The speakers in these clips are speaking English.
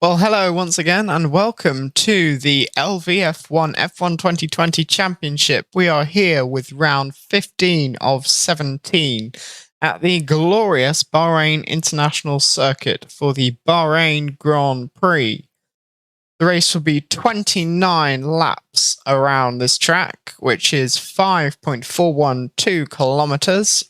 Well, hello once again, and welcome to the LVF1 F1 2020 Championship. We are here with round 15 of 17 at the glorious Bahrain International Circuit for the Bahrain Grand Prix. The race will be 29 laps around this track, which is 5.412 kilometers,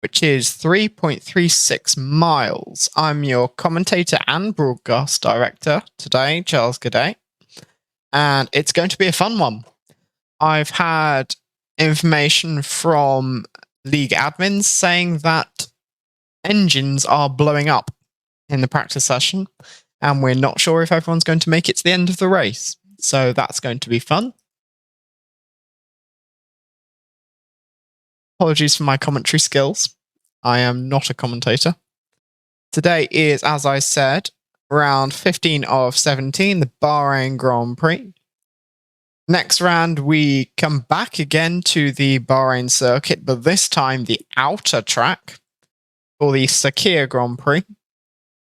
which is 3.36 miles. I'm your commentator and broadcast director today, Charles Godet, and it's going to be a fun one. I've had information from league admins saying that engines are blowing up in the practice session, and we're not sure if everyone's going to make it to the end of the race. So that's going to be fun. Apologies for my commentary skills. I am not a commentator. Today is, as I said, round 15 of 17, the Bahrain Grand Prix. Next round, we come back again to the Bahrain circuit, but this time the outer track for the Sakhir Grand Prix.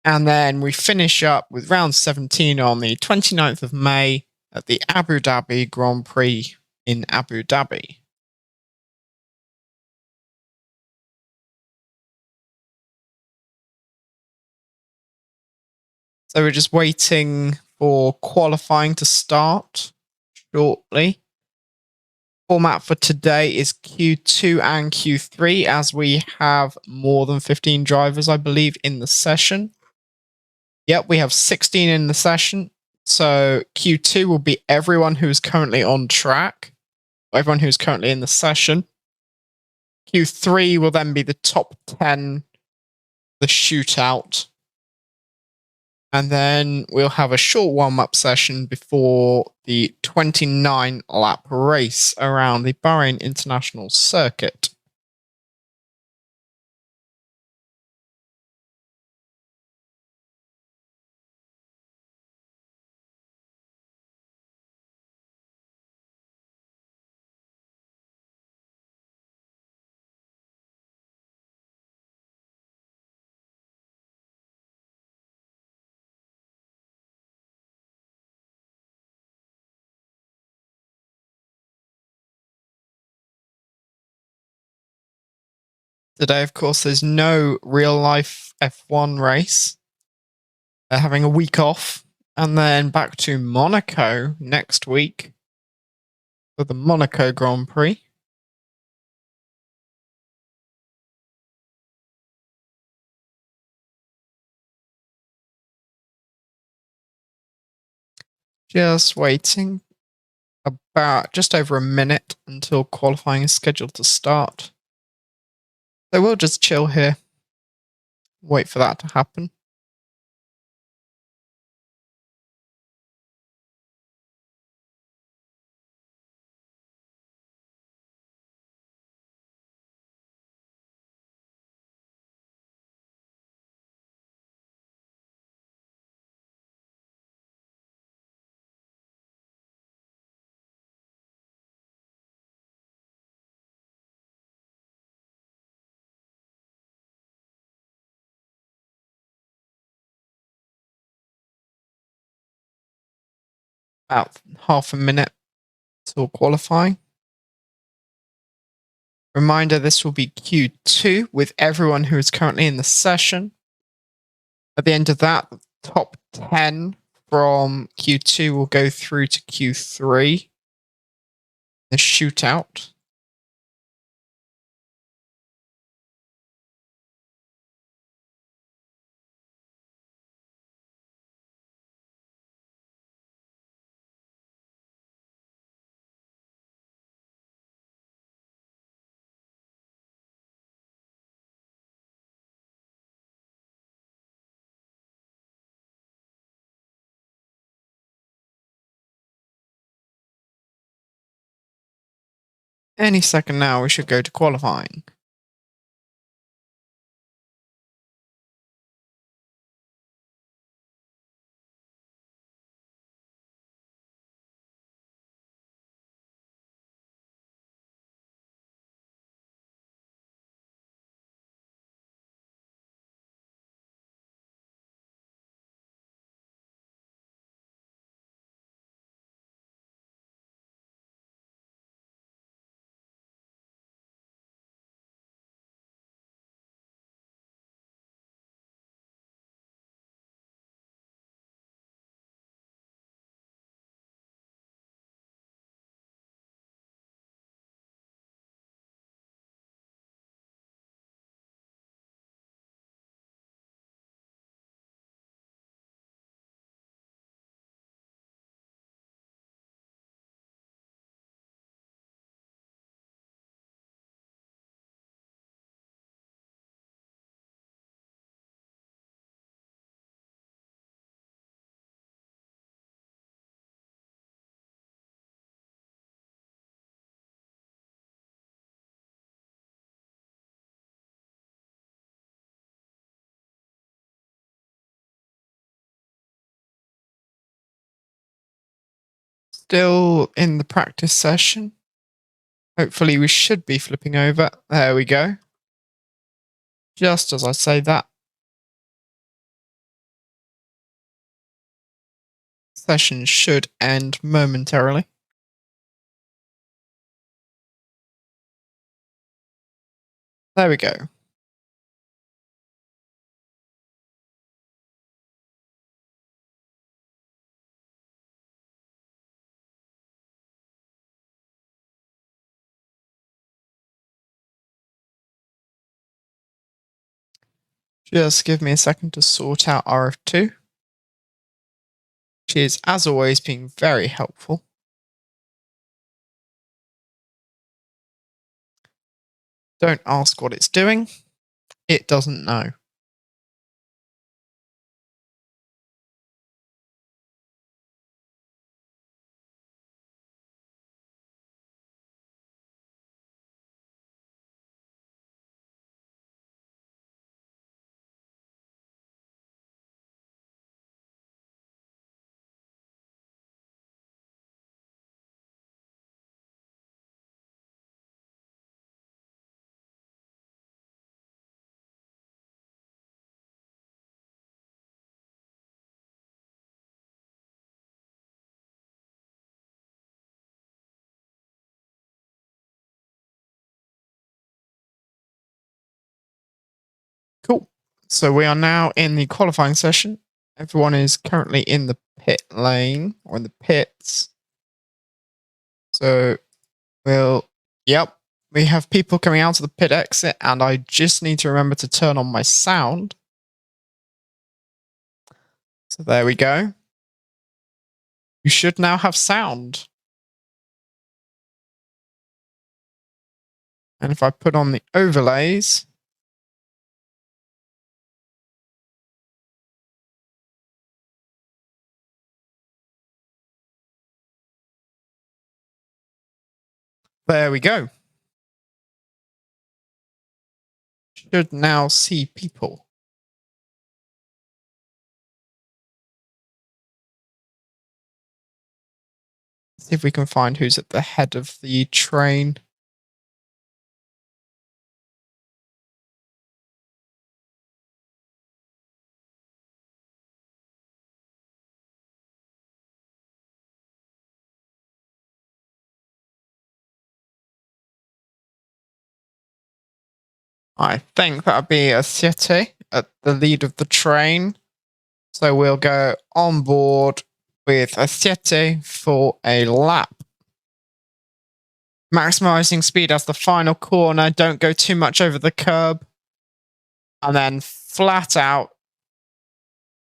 And then we finish up with round 17 on the 29th of May at the Abu Dhabi Grand Prix in Abu Dhabi. So we're just waiting for qualifying to start shortly. Format for today is Q2 and Q3, as we have more than 15 drivers, I believe, in the session. Yep, we have 16 in the session. So Q2 will be everyone who's currently on track, everyone who's currently in the session. Q3 will then be the top 10, the shootout. And then we'll have a short warm-up session before the 29-lap race around the Bahrain International Circuit. Today, of course, there's no real-life F1 race. They're having a week off, and then back to Monaco next week for the Monaco Grand Prix. Just waiting about just over a minute until qualifying is scheduled to start. So we'll just chill here, wait for that to happen. About half a minute till qualifying. Reminder, this will be Q2 with everyone who is currently in the session. At the end of that, the top 10 from Q2 will go through to Q3, the shootout. Any second now, we should go to qualifying. still in the practice session. Hopefully we should be flipping over. There we go. Just as I say that. Session should end momentarily. There we go. Just give me a second to sort out RF2. Which is, as always, being very helpful. Don't ask what it's doing. It doesn't know. Cool. So we are now in the qualifying session. Everyone is currently in the pit lane or in the pits. So yep, we have people coming out of the pit exit, and I just need to remember to turn on my sound. So there we go. You should now have sound. And if I put on the overlays, there we go. Should now see people. See if we can find who's at the head of the train. I think that would be a Siete at the lead of the train. So we'll go on board with a Siete for a lap. Maximizing speed as the final corner. Don't go too much over the curb. And then flat out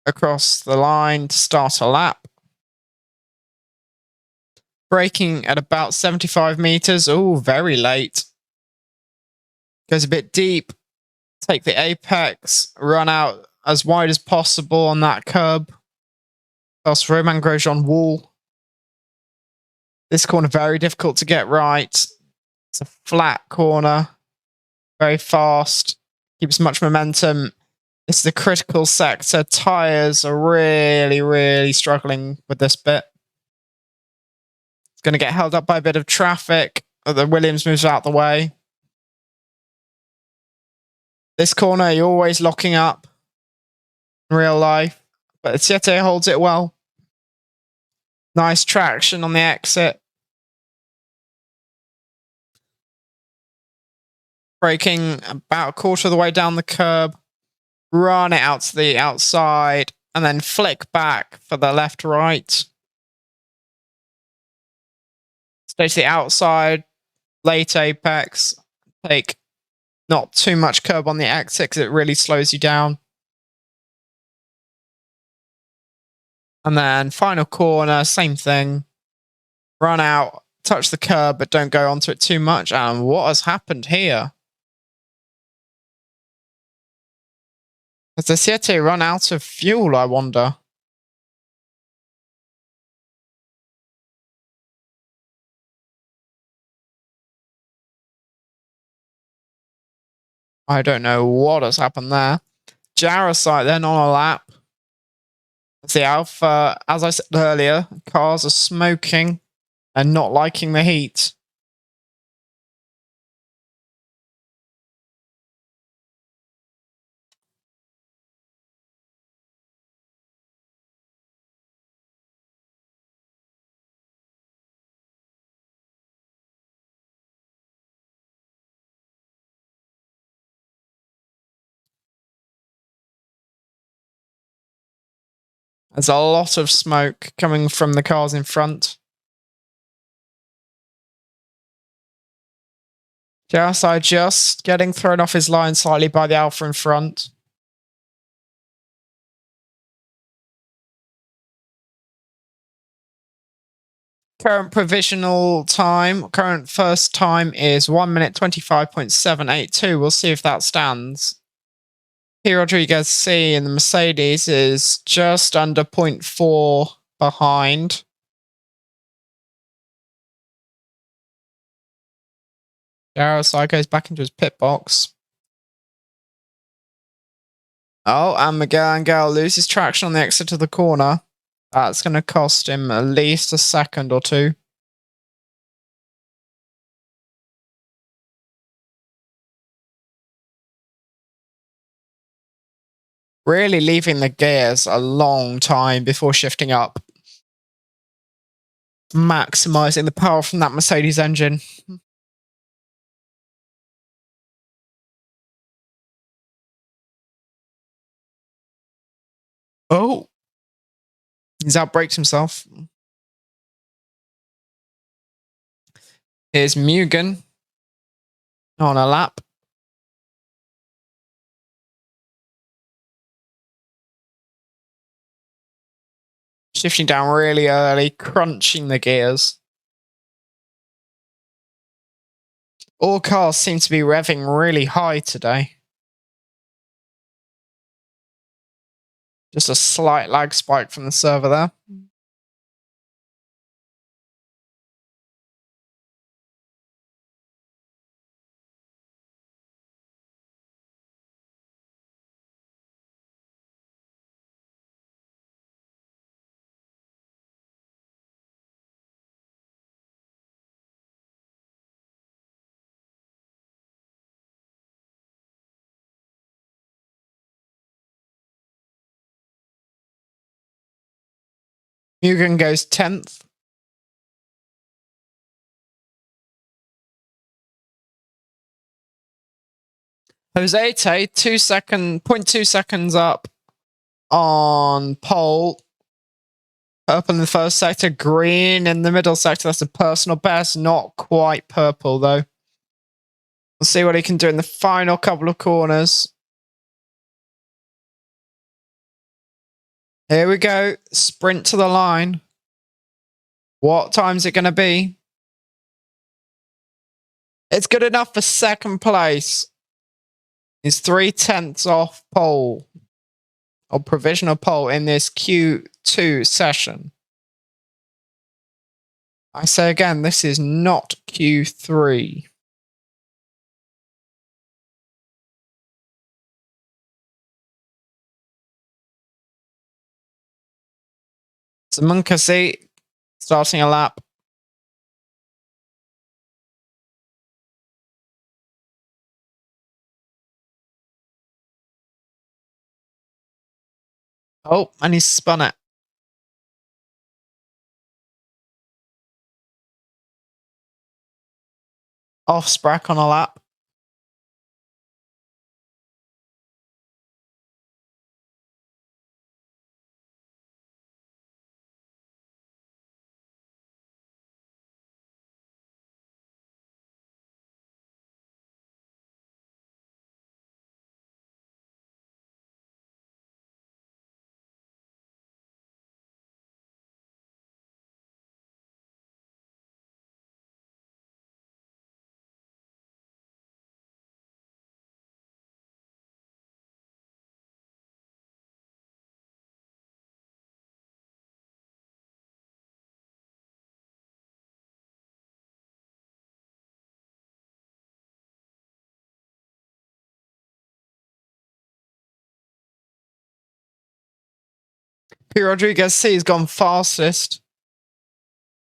across the line to start a lap. Braking at about 75 meters. Oh, very late. Goes a bit deep. Take the apex. Run out as wide as possible on that curb. Past Romain Grosjean wall. This corner very difficult to get right. It's a flat corner. Very fast. Keeps much momentum. This is the critical sector. Tyres are really, really struggling with this bit. It's going to get held up by a bit of traffic. The Williams moves out the way. This corner, you're always locking up in real life. But Siete holds it well. Nice traction on the exit. Braking about a quarter of the way down the curb. Run it out to the outside. And then flick back for the left-right. Stay to the outside. Late apex. Take not too much curb on the exit because it really slows you down. And then final corner, same thing. Run out, touch the curb, but don't go onto it too much. And what has happened here? Has the Siete run out of fuel, I wonder? I don't know what has happened there. Jarosite then on a lap. The Alpha, as I said earlier, cars are smoking and not liking the heat. There's a lot of smoke coming from the cars in front. Just getting thrown off his line slightly by the Alpha in front. Current provisional time, current first time is 1 minute 25.782. We'll see if that stands. Here, Rodriguez C in the Mercedes is just under 0.4 behind. Jarosai goes back into his pit box. Oh, and Miguel Angel loses traction on the exit of the corner. That's going to cost him at least a second or two. Really leaving the gears a long time before shifting up. Maximizing the power from that Mercedes engine. Oh, he's outbraked himself. Here's Mugen on a lap. Shifting down really early, crunching the gears. All cars seem to be revving really high today. Just a slight lag spike from the server there. Mugen goes 10th. Jose Tay, 0.2 seconds up on pole. Purple in the first sector, green in the middle sector. That's a personal best. Not quite purple, though. We'll see what he can do in the final couple of corners. Here we go. Sprint to the line. What time's it going to be? It's good enough for second place. He's 3/10 off pole. Or provisional pole in this Q2 session. I say again, this is not Q3. So Munkasi starting a lap. Oh, and he's spun it. Off Sprack on a lap. P. Rodriguez C has gone fastest,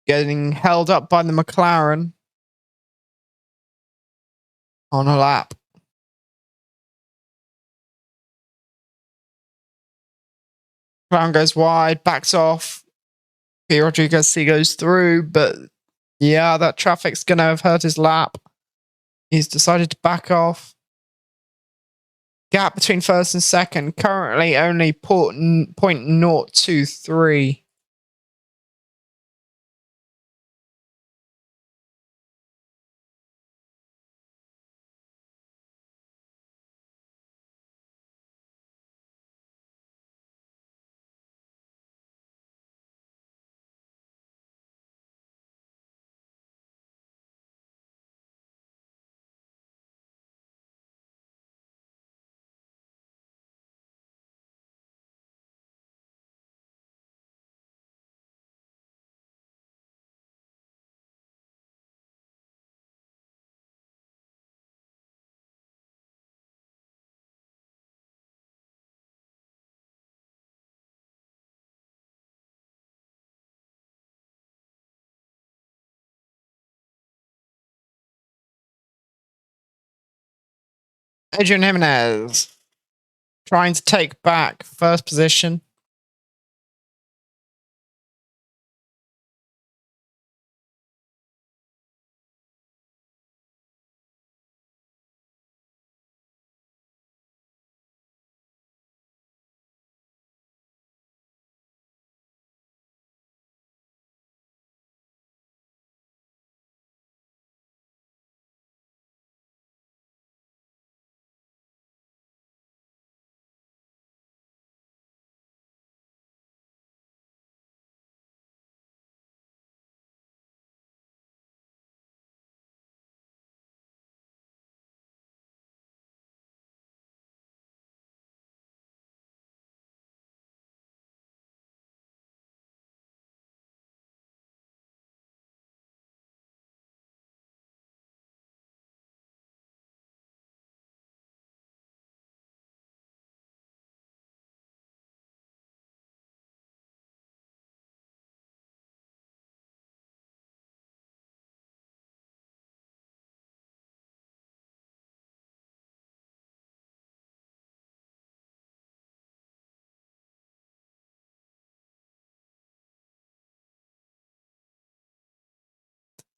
getting held up by the McLaren on a lap. McLaren goes wide, backs off. P. Rodriguez C goes through, but yeah, that traffic's going to have hurt his lap. He's decided to back off. Gap between first and second, currently only 0.023. Adrian Jimenez trying to take back first position.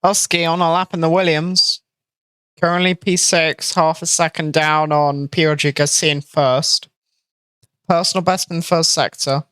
Husky on a lap in the Williams. Currently P6, half a second down on P. Rodriguez C in first. Personal best in first sector.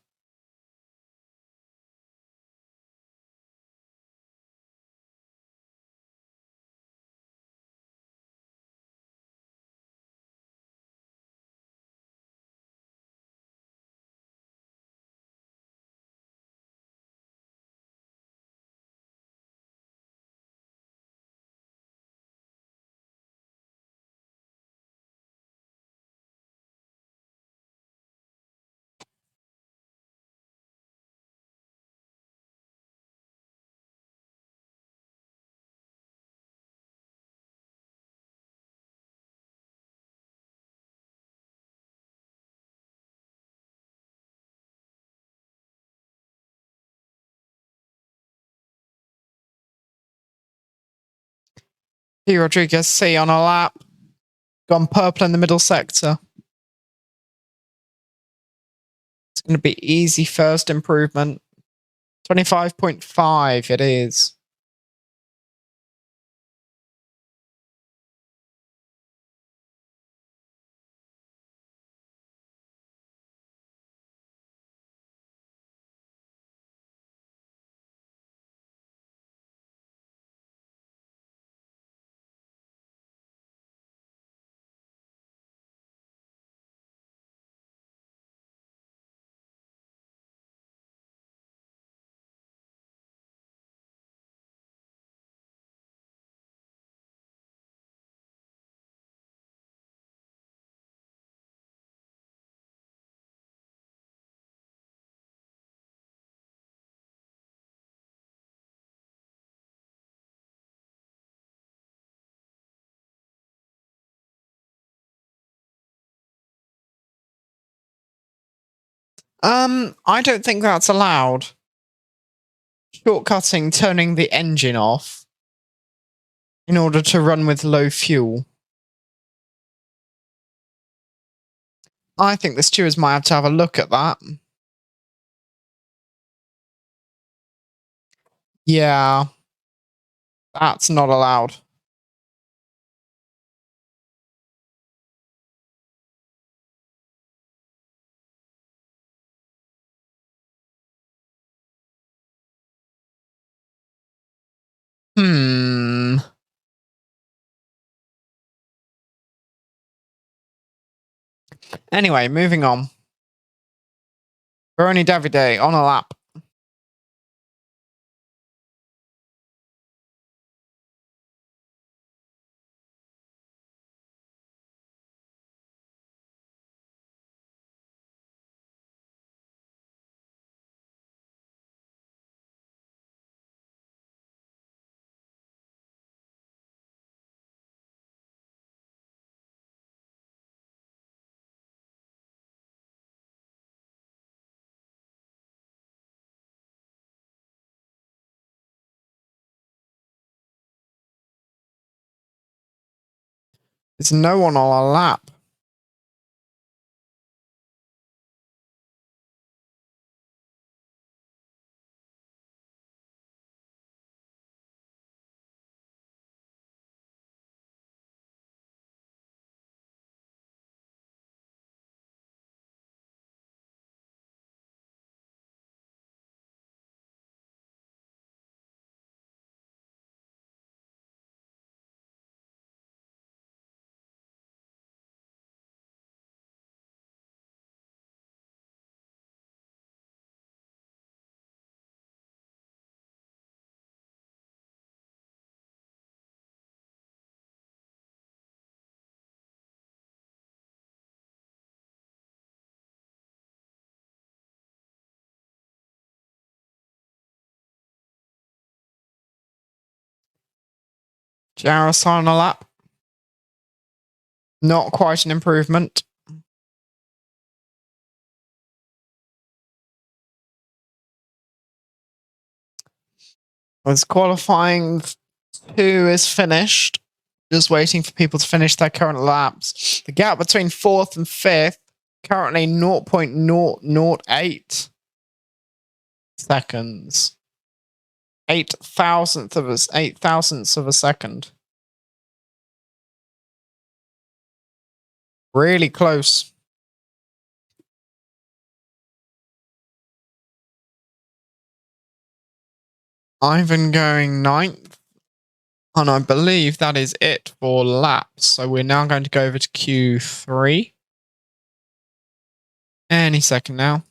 P. Rodriguez C on a lap. Gone purple in the middle sector. It's going to be easy first improvement. 25.5 it is. I don't think that's allowed. Shortcutting turning the engine off in order to run with low fuel. I think the stewards might have to have a look at that. Yeah, that's not allowed. Hmm. Anyway, moving on. Veroni Davide on a lap. There's no one on a lap. Jaros on a lap. Not quite an improvement. As qualifying 2 is finished. Just waiting for people to finish their current laps. The gap between 4th and 5th, currently 0.008 seconds. 8 thousandths of a second. Really close. Ivan going 9th. And I believe that is it for laps. So we're now going to go over to Q3. Any second now.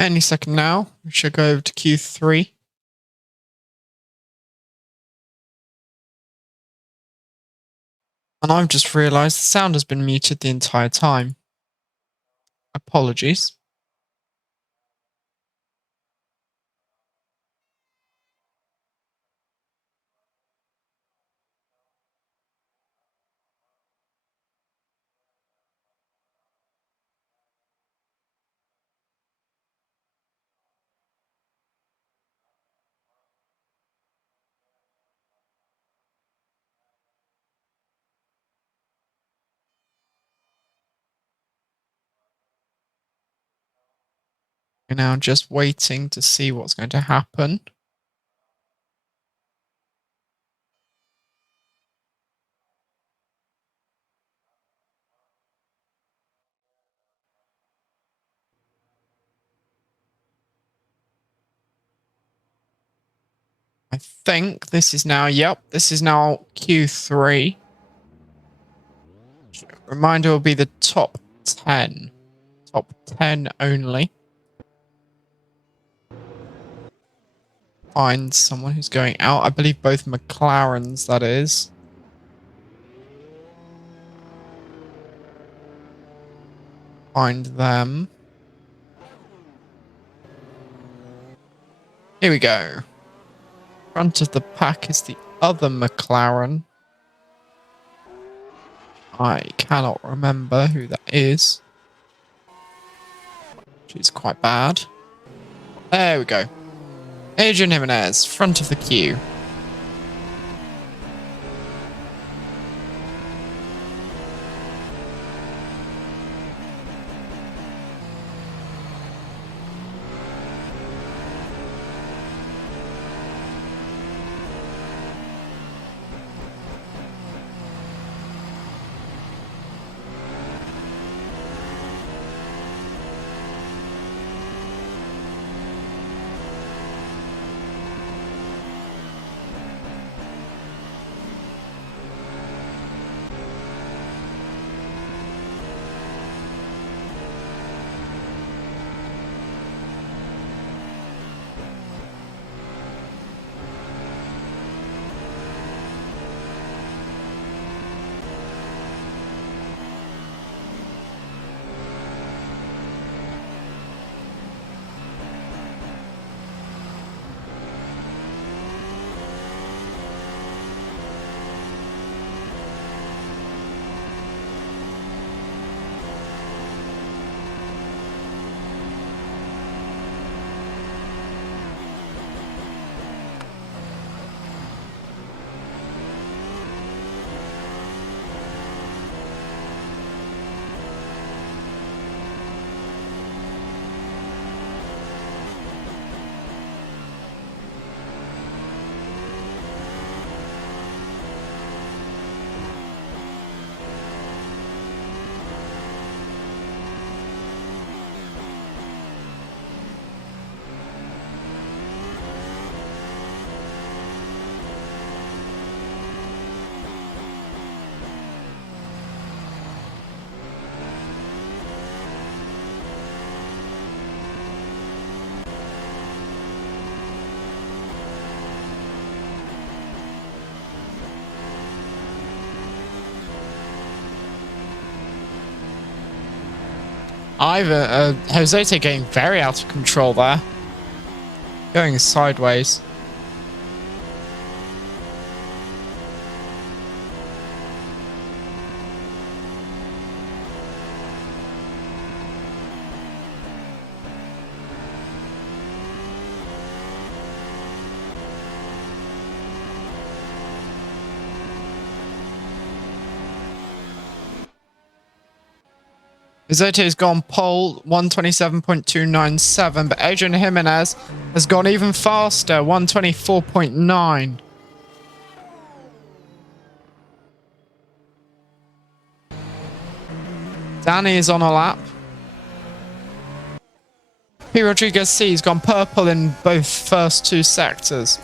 Any second now. We should go over to Q3. And I've just realised the sound has been muted the entire time. Apologies. We're now just waiting to see what's going to happen. think this is now, yep, this is now Q3. Reminder will be the top 10. Top 10 only. Find someone who's going out. I believe both McLarens, that is. Find them. Here we go. Front of the pack is the other McLaren. I cannot remember who that is. She's quite bad. There we go. Adrian Jimenez, front of the queue. Jose getting very out of control there. Going sideways. Isote has gone pole 127.297, but Adrian Jimenez has gone even faster, 124.9. Danny is on a lap. P. Rodriguez C has gone purple in both first two sectors.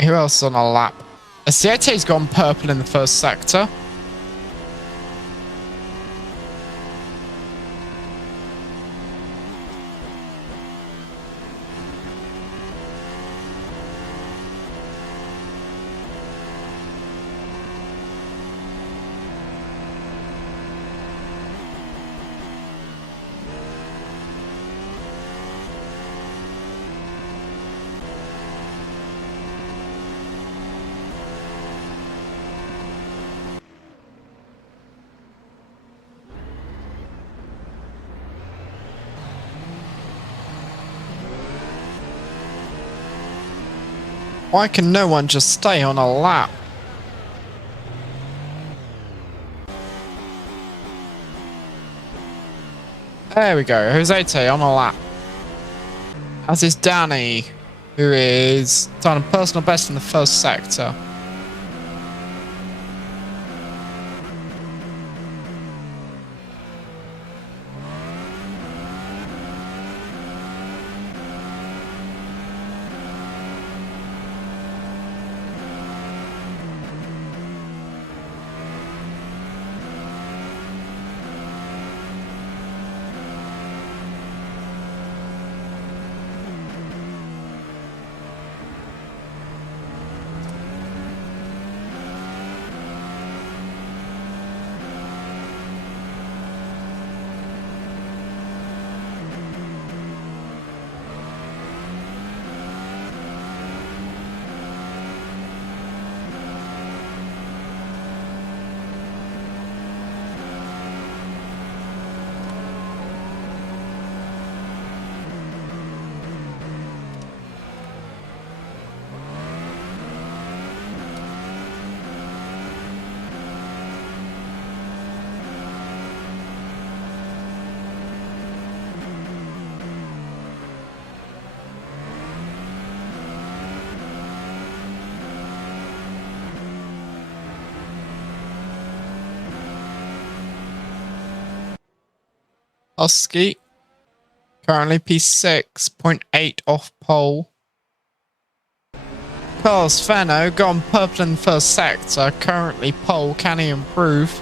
Who else is on a lap? Asiete's gone purple in the first sector. Why can no one just stay on a lap? There we go, Josete on a lap. As is Danny, who is done a personal best in the first sector. Husky, currently P6, 0.8 off pole. Carlos Fenno, gone purple in the first sector, currently pole, can he improve?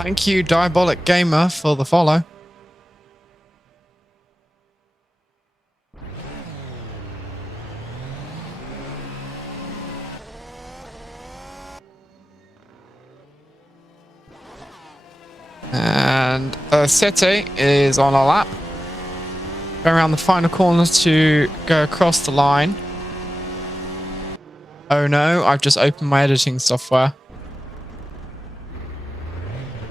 Thank you, Diabolic Gamer, for the follow. And City is on a lap. Going around the final corner to go across the line. Oh no, I've just opened my editing software.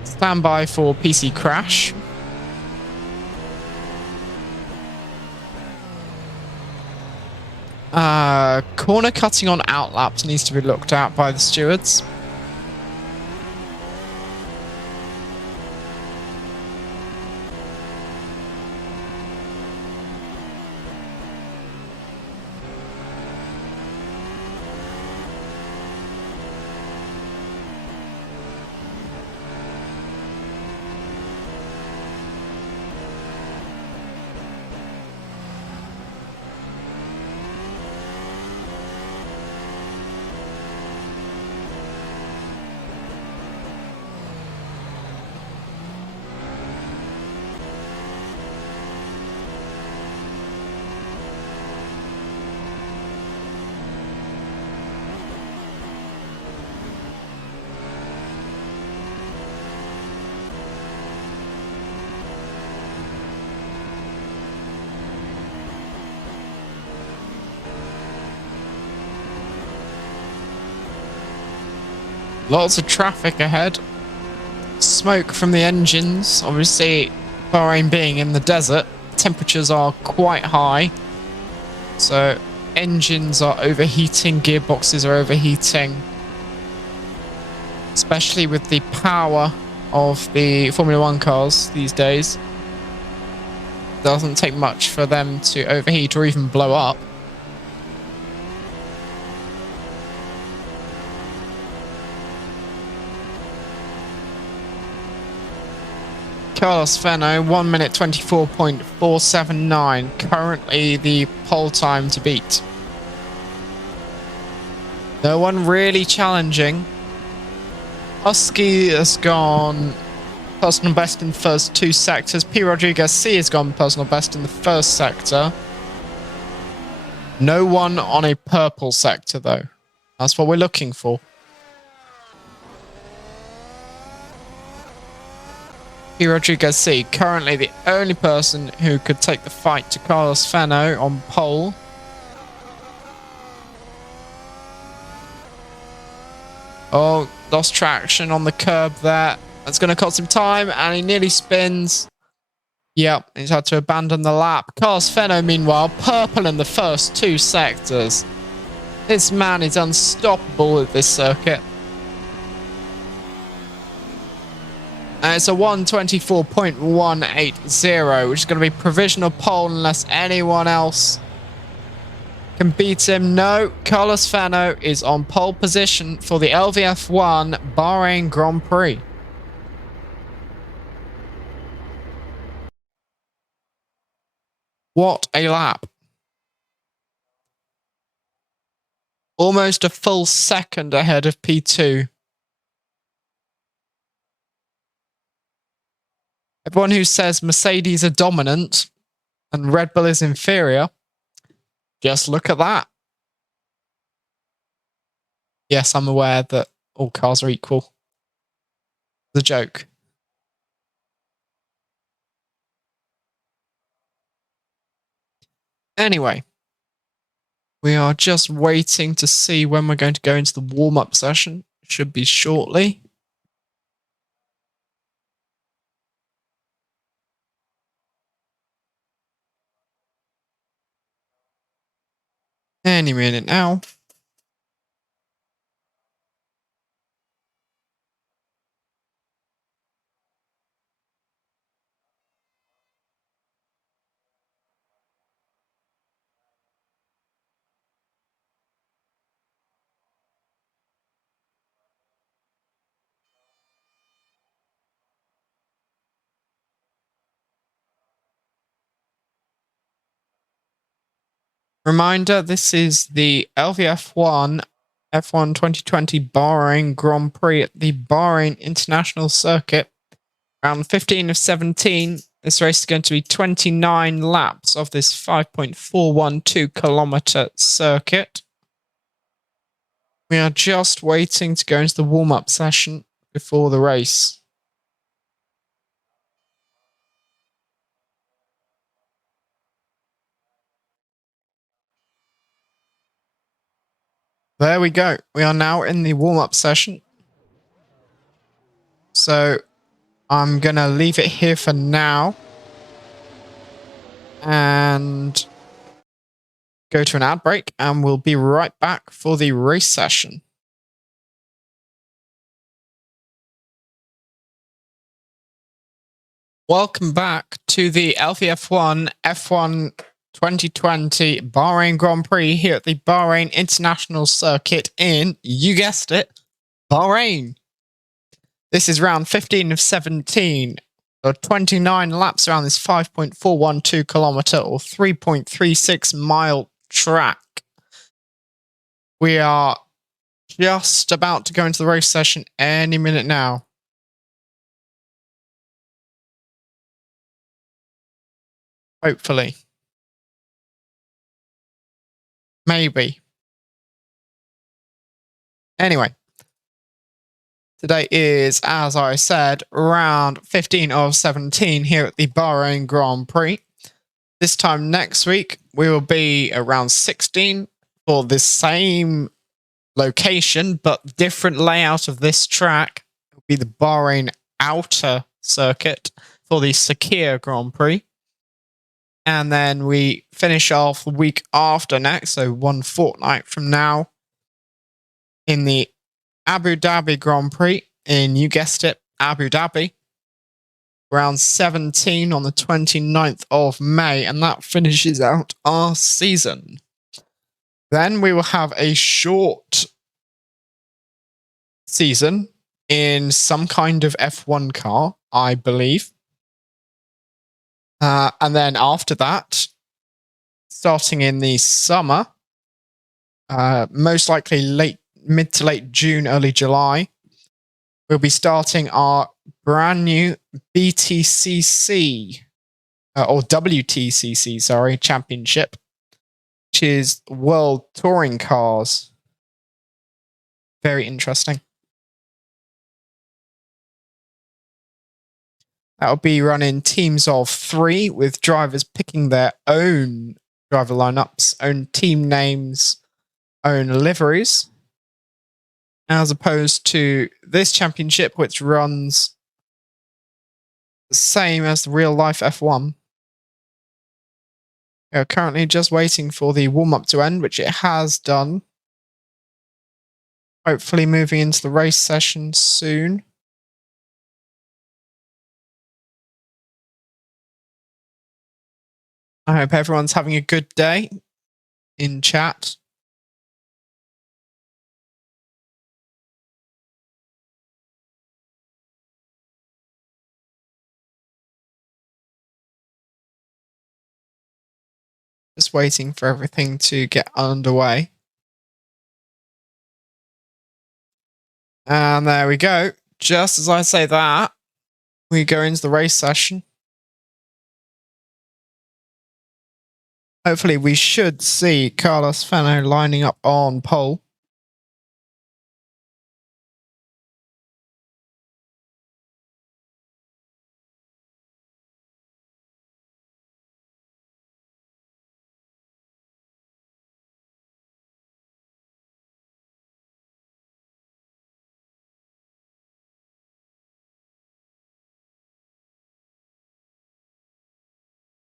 Stand by for PC crash. Corner cutting on outlaps needs to be looked at by the stewards. Lots of traffic ahead. Smoke from the engines. Obviously, Bahrain being in the desert, temperatures are quite high. So engines are overheating, gearboxes are overheating. Especially with the power of the Formula 1 cars these days. Doesn't take much for them to overheat or even blow up. Carlos Fenno, 1 minute 24.479. Currently the pole time to beat. No one really challenging. Husky has gone personal best in the first 2 sectors. P. Rodriguez C has gone personal best in the first sector. No one on a purple sector, though. That's what we're looking for. P. Rodriguez C, currently the only person who could take the fight to Carlos Fenno on pole. Oh, lost traction on the curb there. That's going to cost him time, and he nearly spins. Yep, he's had to abandon the lap. Carlos Fenno, meanwhile, purple in the first 2 sectors. This man is unstoppable at this circuit. And it's a 1:24.180, which is going to be provisional pole unless anyone else can beat him. No, Carlos Fenno is on pole position for the LVF1 Bahrain Grand Prix. What a lap. Almost a full second ahead of P2. Everyone who says Mercedes are dominant and Red Bull is inferior, just look at that. Yes, I'm aware that all cars are equal. It's a joke. Anyway, we are just waiting to see when we're going to go into the warm-up session. Should be shortly. Any minute now. Reminder, this is the LVF1 F1 2020 Bahrain Grand Prix at the Bahrain International Circuit. Round 15 of 17. This race is going to be 29 laps of this 5.412 kilometer circuit. We are just waiting to go into the warm-up session before the race. There we go. We are now in the warm-up session. So I'm going to leave it here for now and go to an ad break, and we'll be right back for the race session. Welcome back to the LVF1 F1 2020 Bahrain Grand Prix here at the Bahrain International Circuit in, you guessed it, Bahrain. This is round 15 of 17. There are 29 laps around this 5.412 kilometer or 3.36 mile track. We are just about to go into the race session any minute now. Hopefully. Maybe. Anyway. Today is, as I said, round 15 of 17 here at the Bahrain Grand Prix. This time next week, we will be around 16 for the same location, but different layout of this track. It will be the Bahrain Outer Circuit for the Sakir Grand Prix. And then we finish off the week after next, so 1 fortnight from now, in the Abu Dhabi Grand Prix in, you guessed it, Abu Dhabi. Round 17 on the 29th of May, and that finishes out our season. Then we will have a short season in some kind of F1 car, I believe. And then after that, starting in the summer, most likely mid to late June, early July, we'll be starting our brand new BTCC, or WTCC, sorry, championship, which is World Touring Cars. Very interesting. That'll be run in teams of 3, with drivers picking their own driver lineups, own team names, own liveries, as opposed to this championship, which runs the same as the real life F1. We are currently just waiting for the warm-up to end, which it has done. Hopefully moving into the race session soon. I hope everyone's having a good day in chat. Just waiting for everything to get underway. And there we go. Just as I say that, we go into the race session. Hopefully we should see Carlos Fano lining up on pole.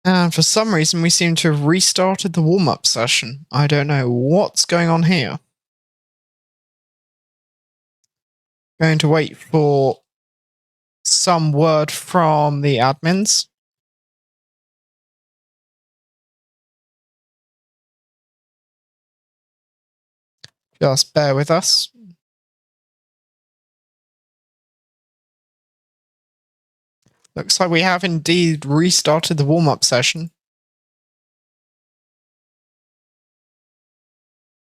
And for some reason, we seem to have restarted the warm-up session. I don't know what's going on here. Going to wait for some word from the admins. Just bear with us. Looks like we have indeed restarted the warm-up session.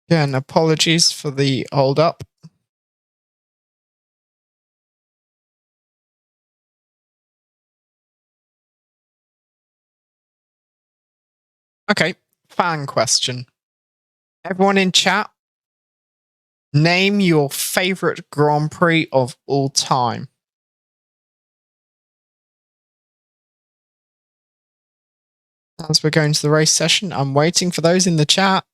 Again, apologies for the hold-up. Okay, fan question. Everyone in chat, name your favorite Grand Prix of all time. As we're going to the race session, I'm waiting for those in the chat.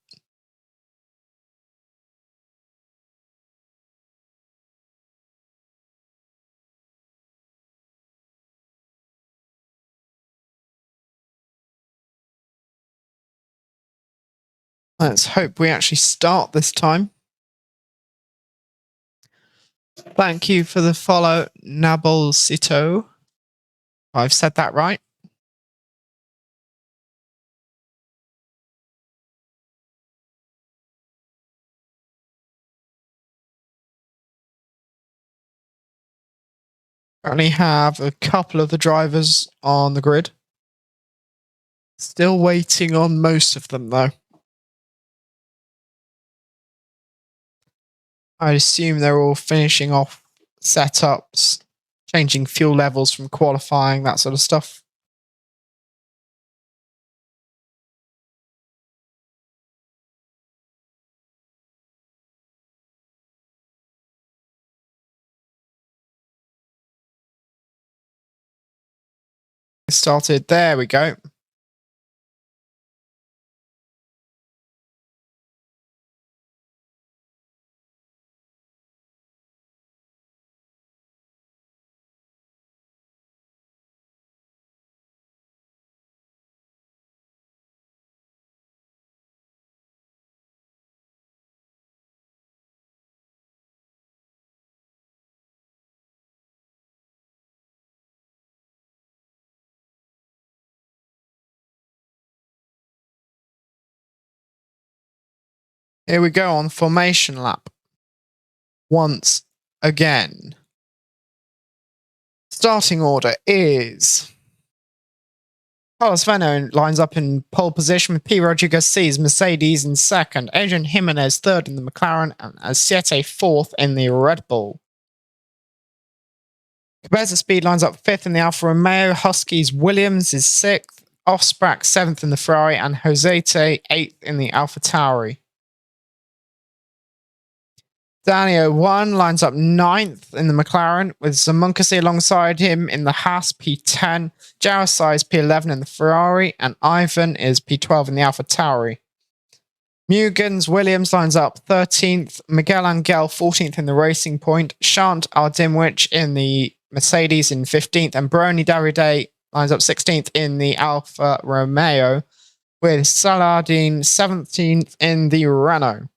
Let's hope we actually start this time. Thank you for the follow, Nabol Sito. I've said that right. Currently have a couple of the drivers on the grid. Still waiting on most of them, though. I assume they're all finishing off setups, changing fuel levels from qualifying, that sort of stuff. Started. There we go. Here we go on formation lap. Once again. Starting order is Carlos Venno lines up in pole position with P. Rodriguez C's Mercedes in second, Adrian Jimenez third in the McLaren, and Asiete fourth in the Red Bull. Cabeza Speed lines up fifth in the Alfa Romeo, Huskies Williams is sixth, Offsprack seventh in the Ferrari, and Josete eighth in the Alfa Tauri. Daniel 1 lines up ninth in the McLaren with Zamunkasi alongside him in the Haas P10, Jarosai is P11 in the Ferrari, and Ivan is P12 in the Alfa Tauri. Mugens Williams lines up 13th, Miguel Angel 14th in the Racing Point, Shant Ardimwich in the Mercedes in 15th, and Brony Davide lines up 16th in the Alfa Romeo, with Saladin 17th in the Renault.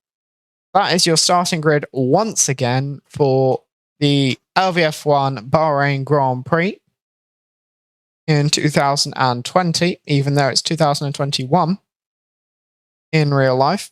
That is your starting grid once again for the LVF1 Bahrain Grand Prix in 2020, even though it's 2021 in real life.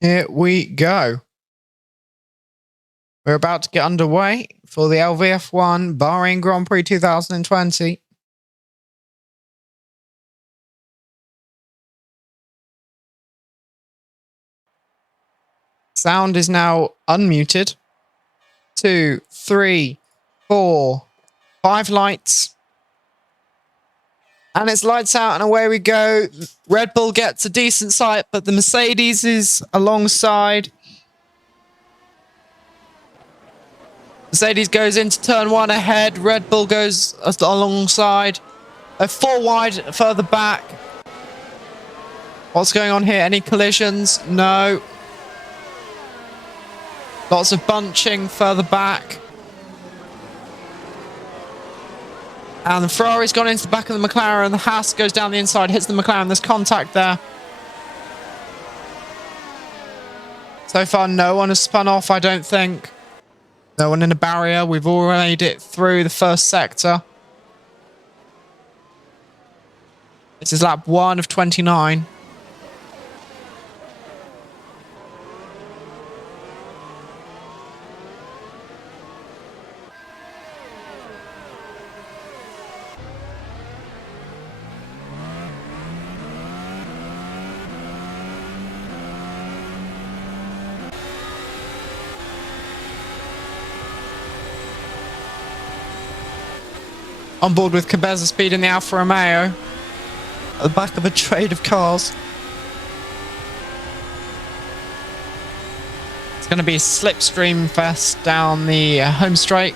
Here we go. We're about to get underway for the LVF1 Bahrain Grand Prix 2020. Sound is now unmuted. 2, 3, 4, 5 lights. And it's lights out and away we go. Red Bull gets a decent sight, but the Mercedes is alongside. Mercedes goes into turn 1 ahead. Red Bull goes alongside. 4 wide further back. What's going on here? Any collisions? No. Lots of bunching further back. And the Ferrari's gone into the back of the McLaren. The Haas goes down the inside, hits the McLaren. There's contact there. So far, no one has spun off, I don't think. No one in a barrier. We've all made it through the first sector. This is lap 1 of 29. On board with Cabeza Speed in the Alfa Romeo. At the back of a trade of cars. It's going to be a slipstream fest down the home straight.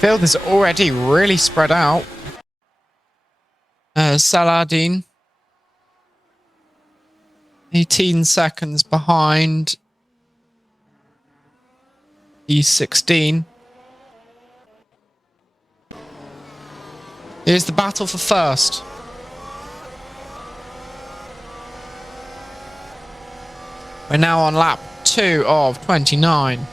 Field is already really spread out. Saladin 18 seconds behind. E16. Here's the battle for first. We're now on lap 2 of 29.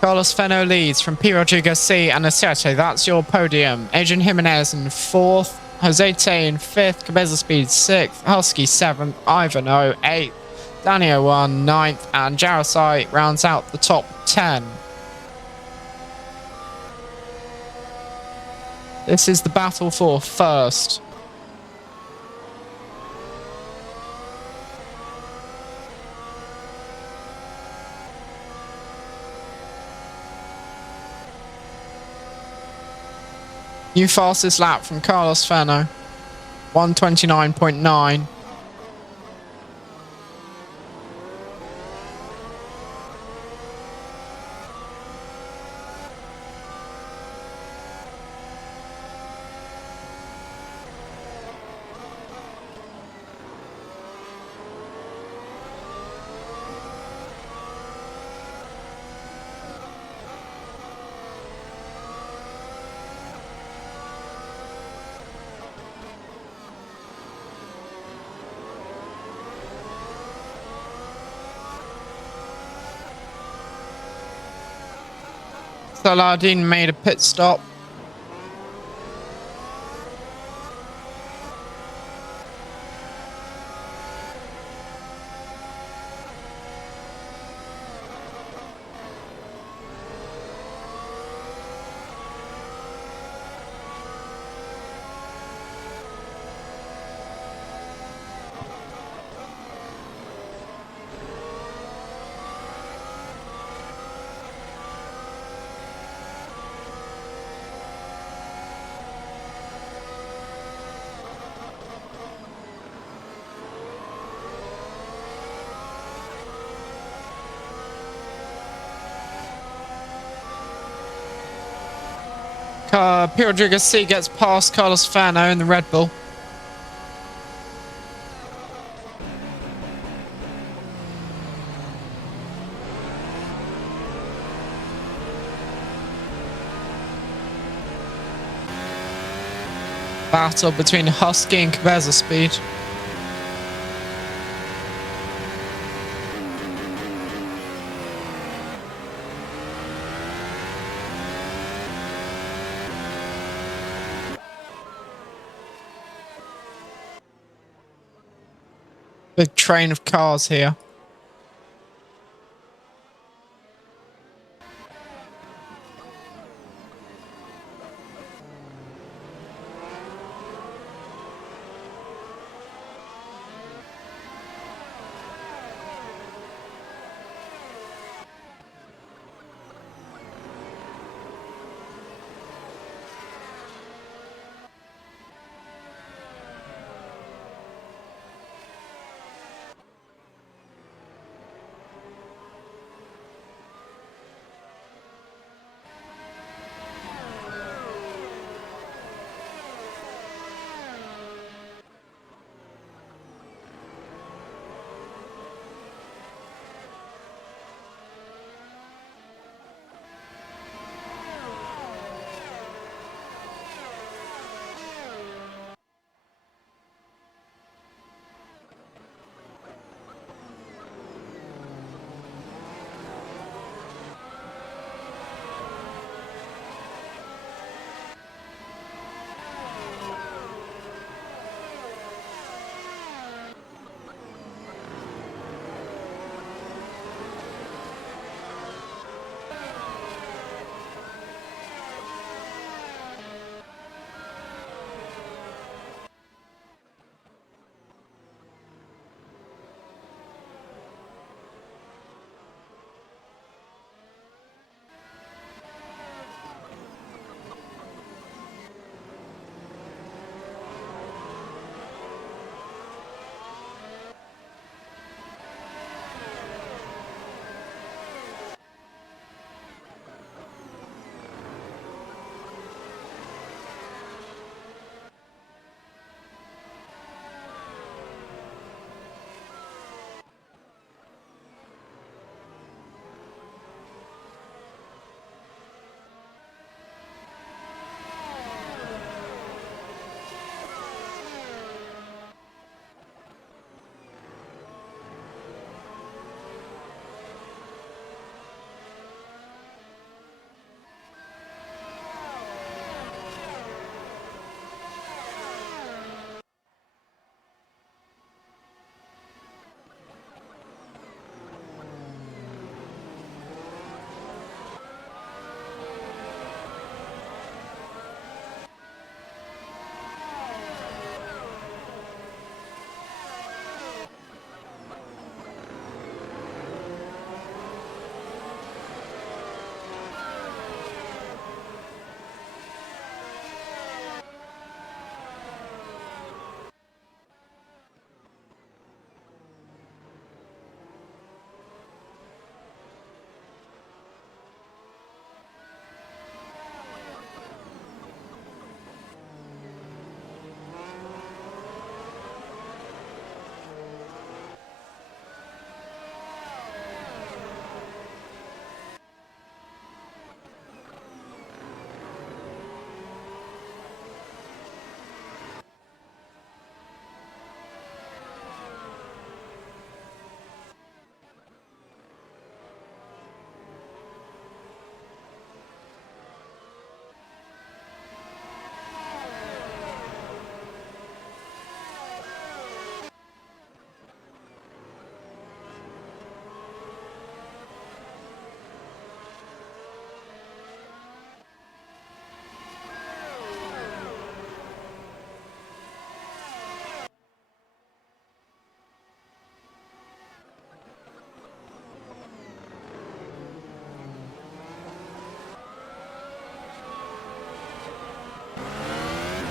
Carlos Feno leads from P. Rodriguez C and Asiate. That's your podium. Adrian Jimenez in 4th. Jose Tay in 5th. Cabeza Speed 6th. Husky 7th. Ivan O 8th. Daniel 1 9th. And Jarosai rounds out the top 10. This is the battle for first. New fastest lap from Carlos Fano. 1:29.9. Saladin made a pit stop. P. Rodriguez C gets past Carlos Fano in the Red Bull. Battle between Husky and Cabeza Speed. Big train of cars here.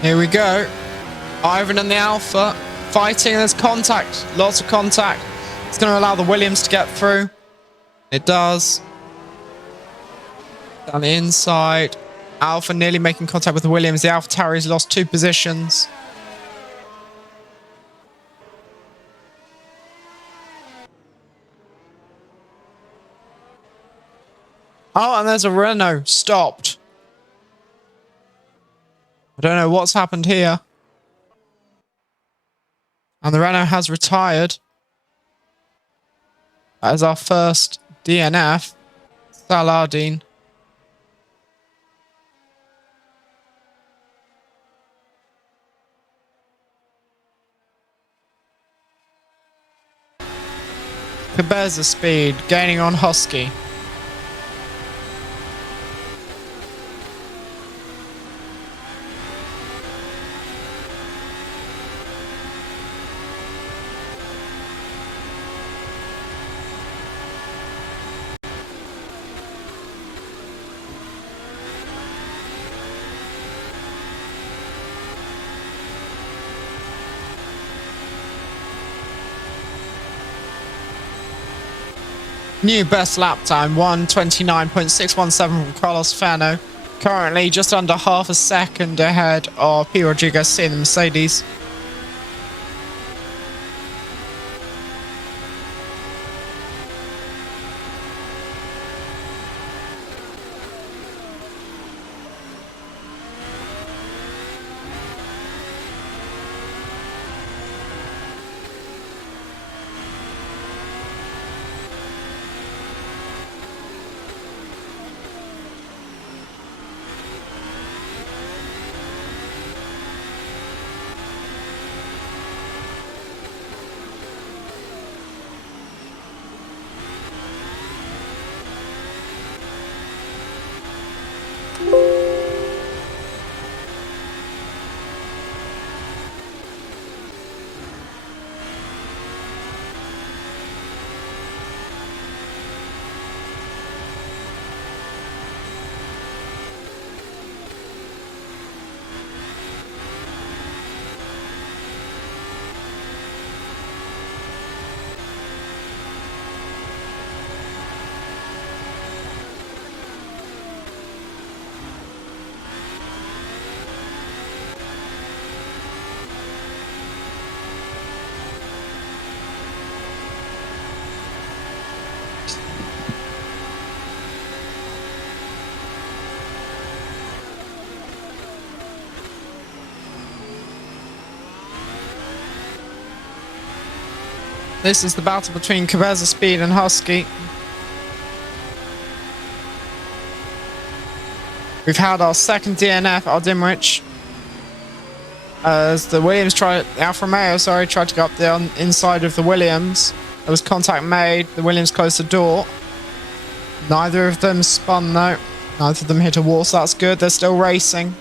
Here we go. Ivan and the Alpha fighting. There's contact. Lots of contact. It's going to allow the Williams to get through. It does. Down the inside. Alpha nearly making contact with the Williams. The Alpha Tauri's lost 2 positions. Oh, and there's a Renault stopped. I don't know what's happened here. And the Renault has retired. That is our first DNF. Saladin. Cabeza speed, gaining on Husky. New best lap time, 1:29.617 from Carlos Fano. Currently just under half a second ahead of P. Rodriguez in the Mercedes. This is the battle between Cabeza Speed and Husky. We've had our second DNF, our Dimrich. As the Williams Alfa Romeo, tried to go up the inside of the Williams. There was contact made. The Williams closed the door. Neither of them spun though. Neither of them hit a wall, so that's good. They're still racing.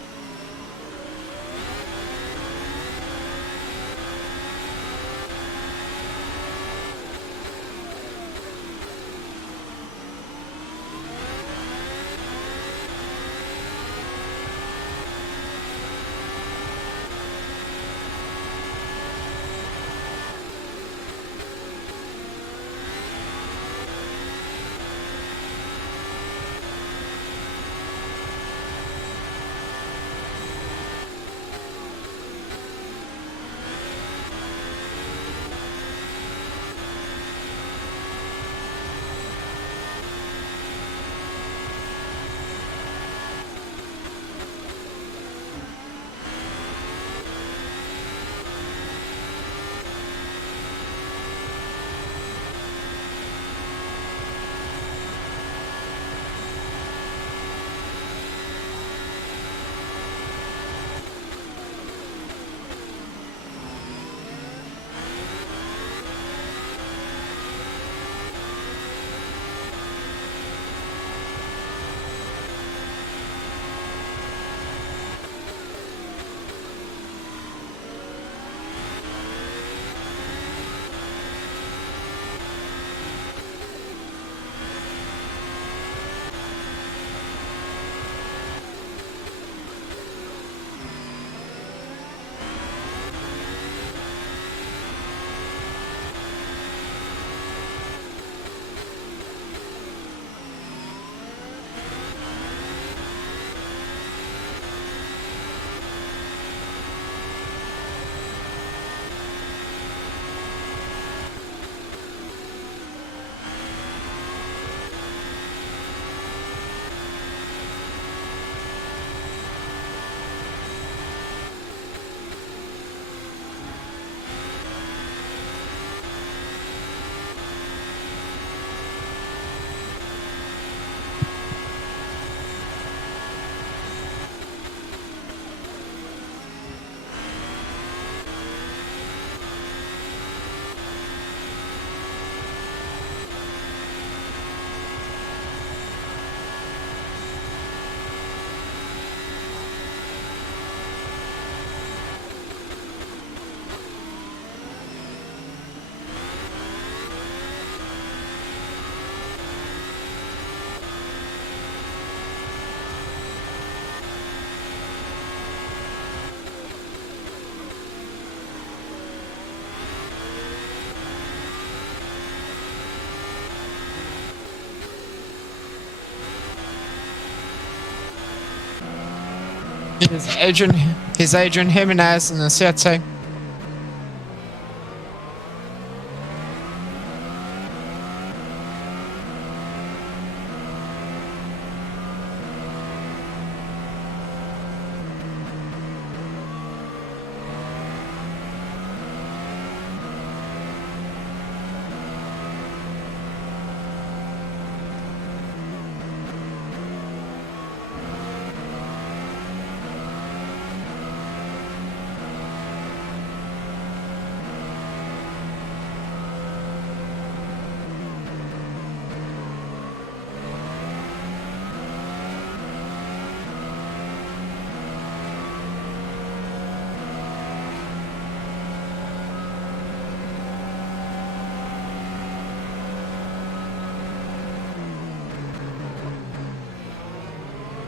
Here's Adrian Jimenez and the Siete.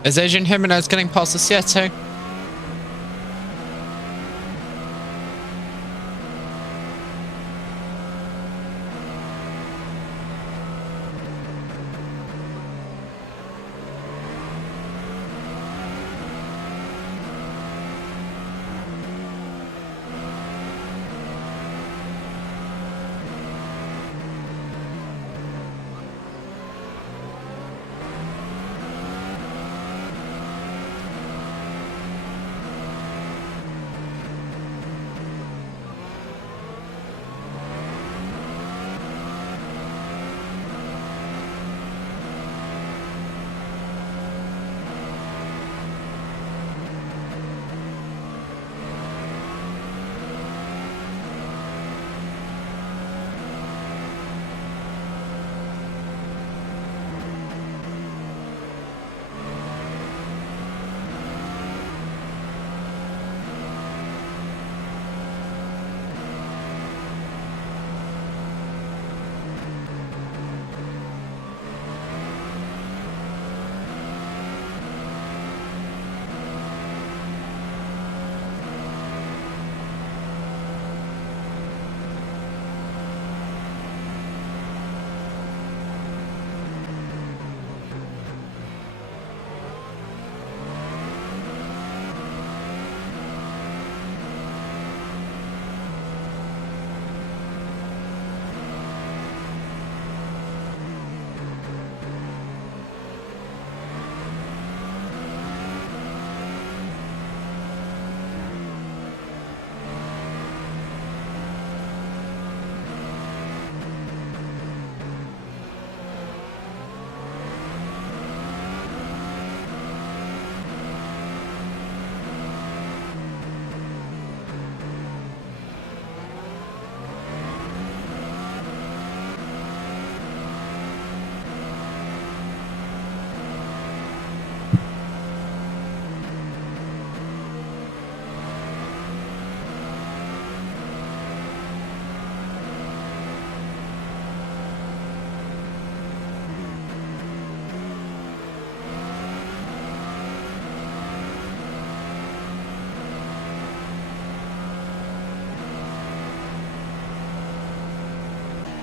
Is Adrian Jimenez getting past the Siete?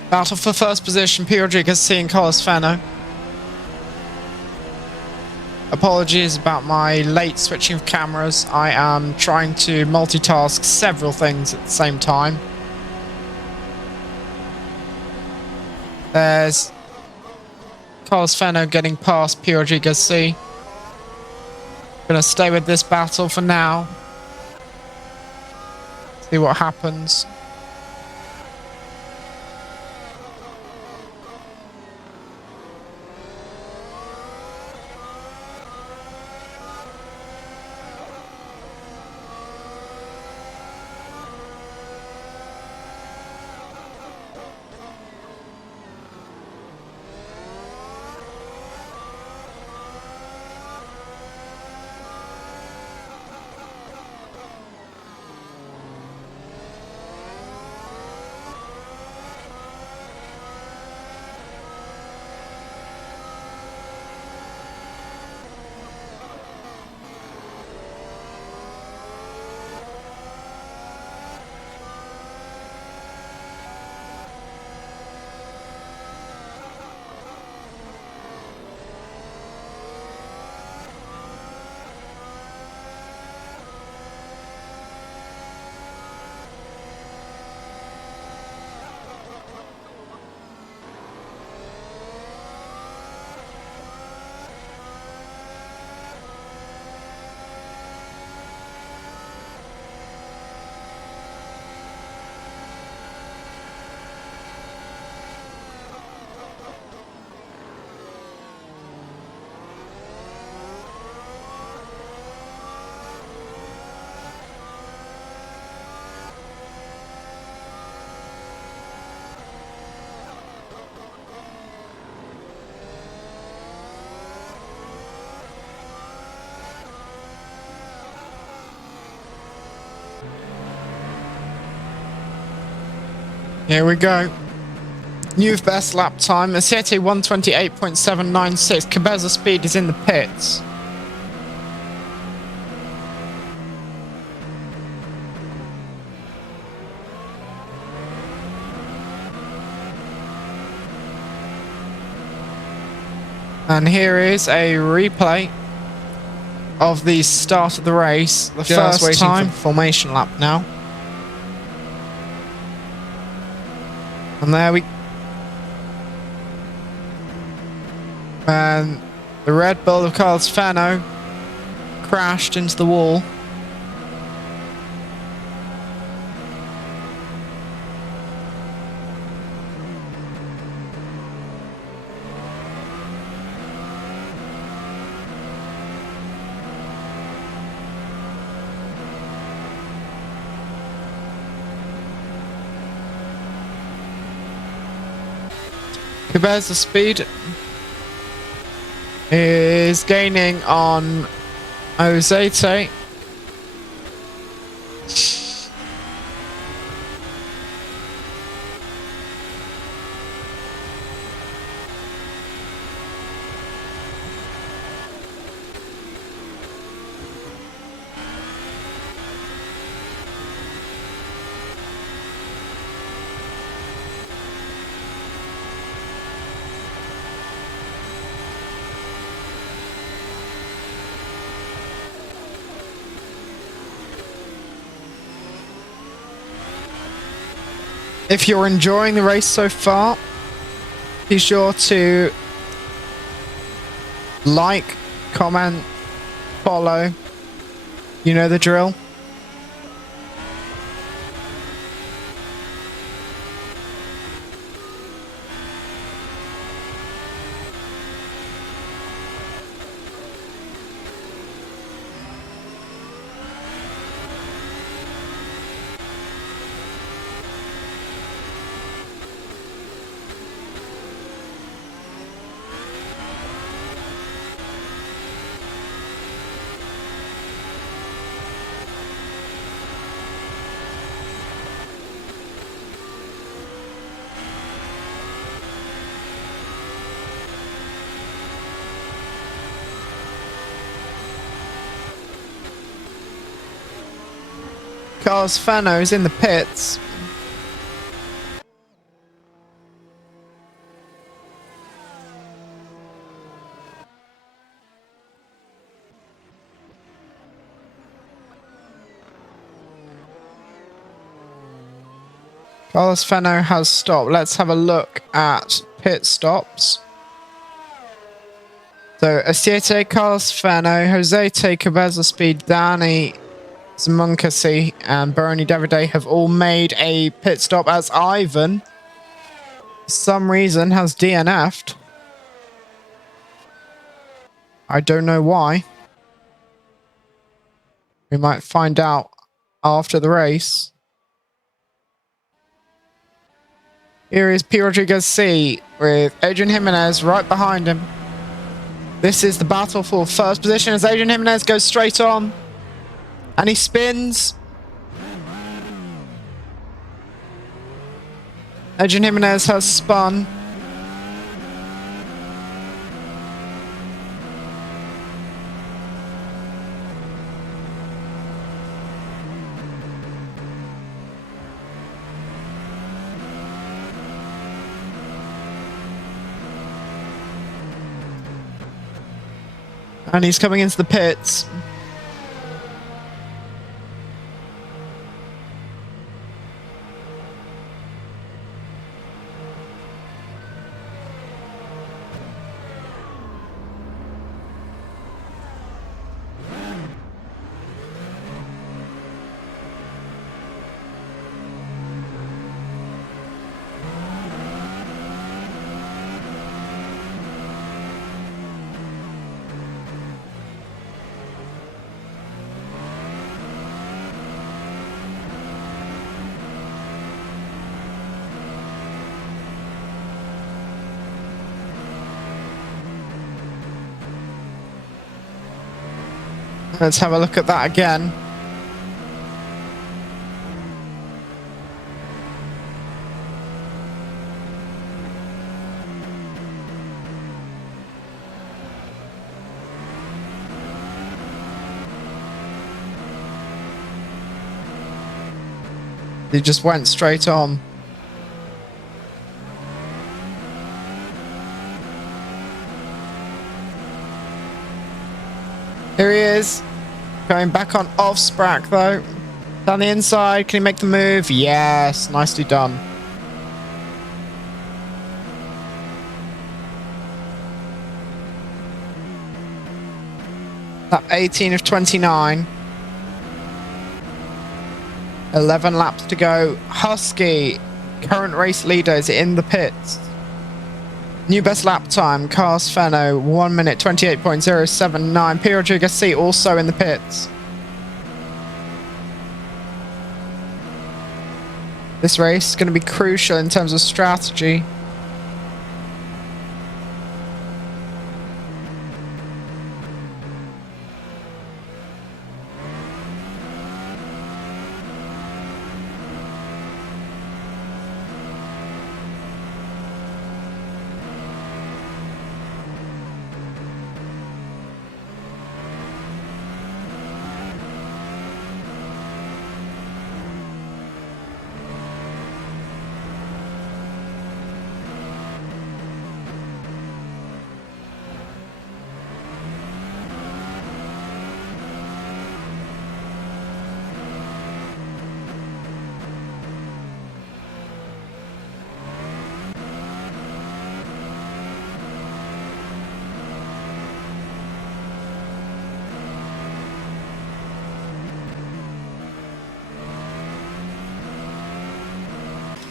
Battle for first position, P. Rodriguez seeing Carlos Fano. Apologies about my late switching of cameras. I am trying to multitask several things at the same time. There's Carlos Fano getting past P. Rodriguez C. Gonna stay with this battle for now. See what happens. Here we go. New best lap time. Asiete 128.796. Cabeza Speed is in the pits. And here is a replay of the start of the race. The first waiting time for the formation lap now. And there we... And the Red Bull of Carlos Fano crashed into the wall. Cabeza Speed is gaining on Ozete. If you're enjoying the race so far, be sure to like, comment, follow. You know the drill. Carlos Fano is in the pits. Carlos Fano has stopped. Let's have a look at pit stops. So, Asiete, Carlos Fano, Josete, Cabeza Speed, Danny Zamunkasi and Bernie Davide have all made a pit stop, as Ivan, for some reason, has DNF'd. I don't know why. We might find out after the race. Here is P. Rodriguez C with Adrian Jimenez right behind him. This is the battle for first position as Adrian Jimenez goes straight on. And he spins. Adrian Jimenez has spun. And he's coming into the pits. Let's have a look at that again. He just went straight on. Here he is. Going back on off Sprack though. Down the inside. Can he make the move? Yes. Nicely done. Lap 18 of 29. 11 laps to go. Husky, current race leader, is in the pits. New best lap time. Cars Fenno, 1 minute 28.079. P. Rodriguez C also in the pits. This race is going to be crucial in terms of strategy.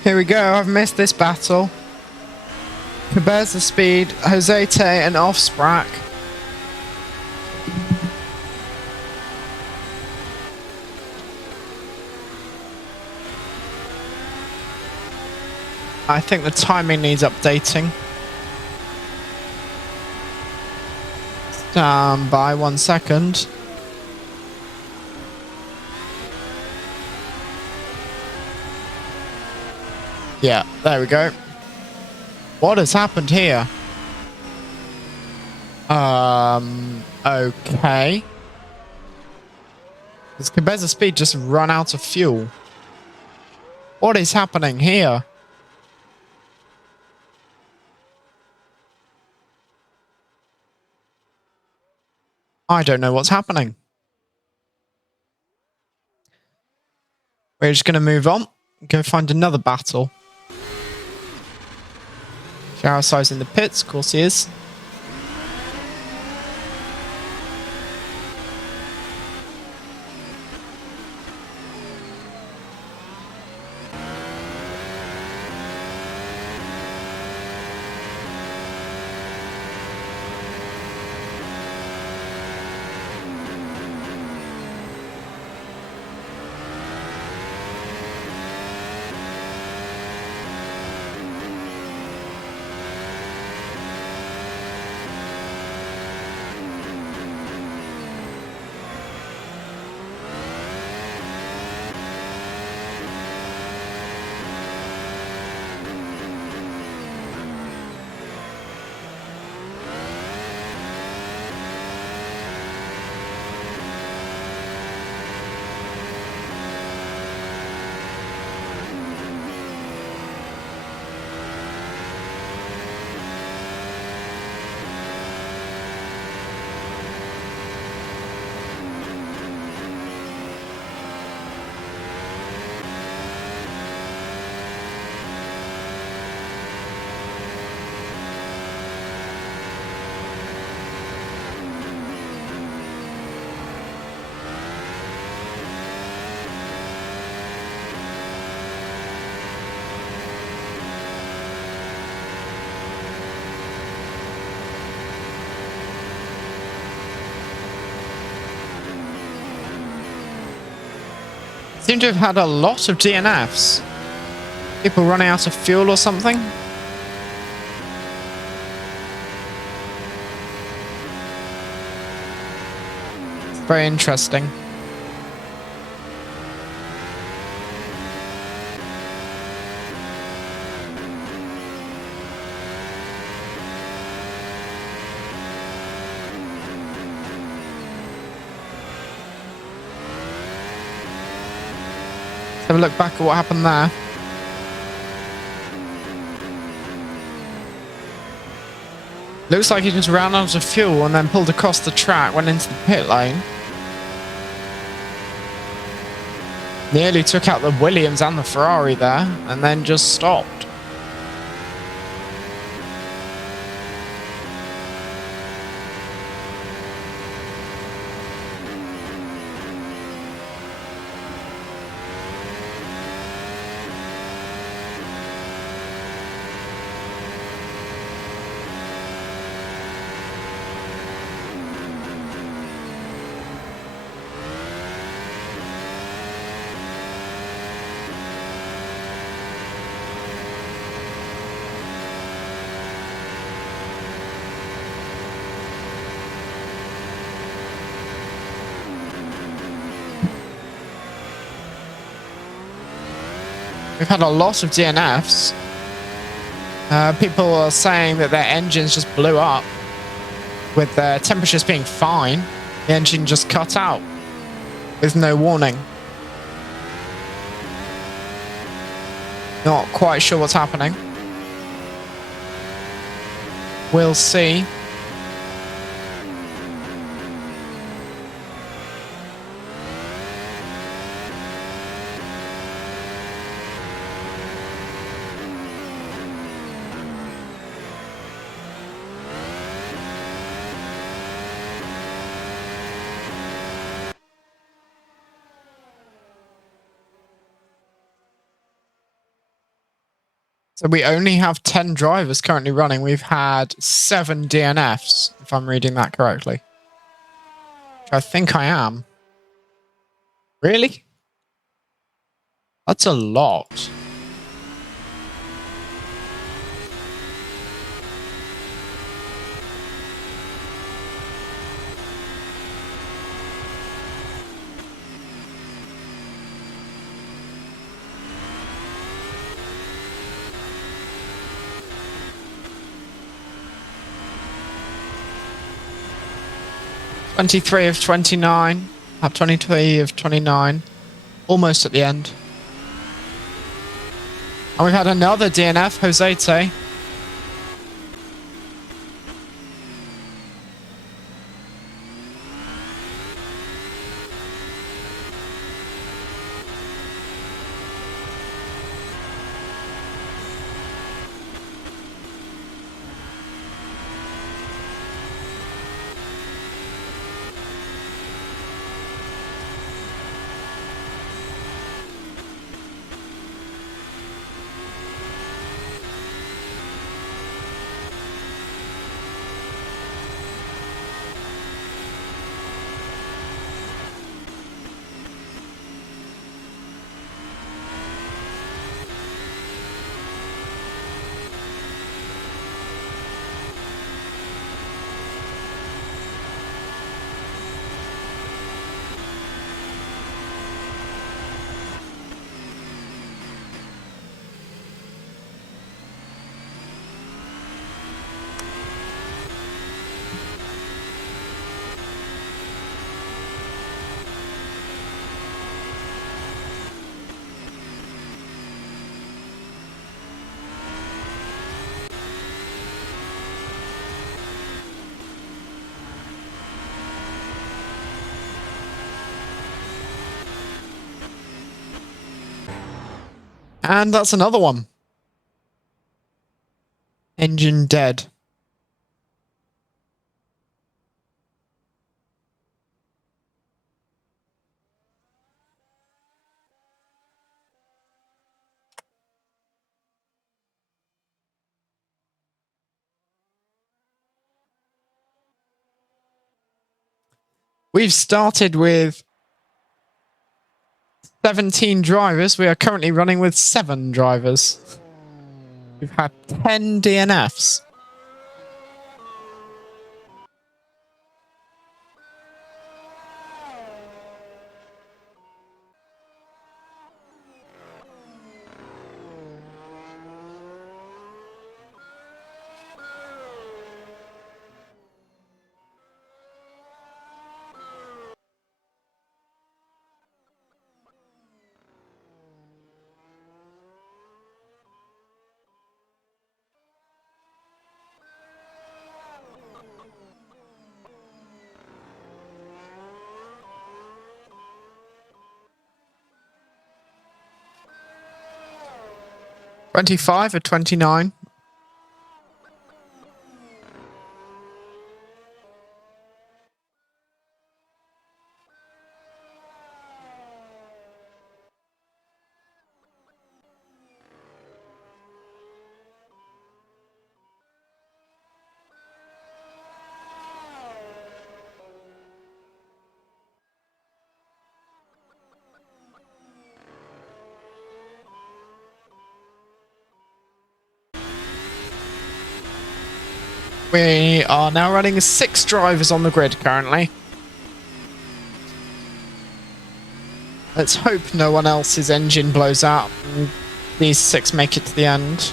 Here we go. I've missed this battle. Caber's the speed. Jose Te and off Sprack. I think the timing needs updating. Stand by 1 second. Yeah, there we go. What has happened here? Okay. Does Cabeza Speed just run out of fuel? What is happening here? I don't know what's happening. We're just going to move on. Go find another battle. Shower size in the pits, of course he is. Seem to have had a lot of DNFs. People running out of fuel or something. It's very interesting. Have a look back at what happened there. Looks like he just ran out of fuel and then pulled across the track, went into the pit lane. Nearly took out the Williams and the Ferrari there, and then just stopped. We've had a lot of DNFs. People are saying that their engines just blew up with the temperatures being fine. The engine just cut out with no warning. Not quite sure what's happening. We'll see. So we only have 10 drivers currently running. We've had 7 DNFs, if I'm reading that correctly. Which I think I am. Really? That's a lot. (23 of 29). 23 of 29. Almost at the end. And we've had another DNF, Josete. And that's another one. Engine dead. We've started with 17 drivers. We are currently running with 7 drivers. We've had 10 DNFs. 25 or 29? We are now running 6 drivers on the grid currently. Let's hope no one else's engine blows out and these 6 make it to the end.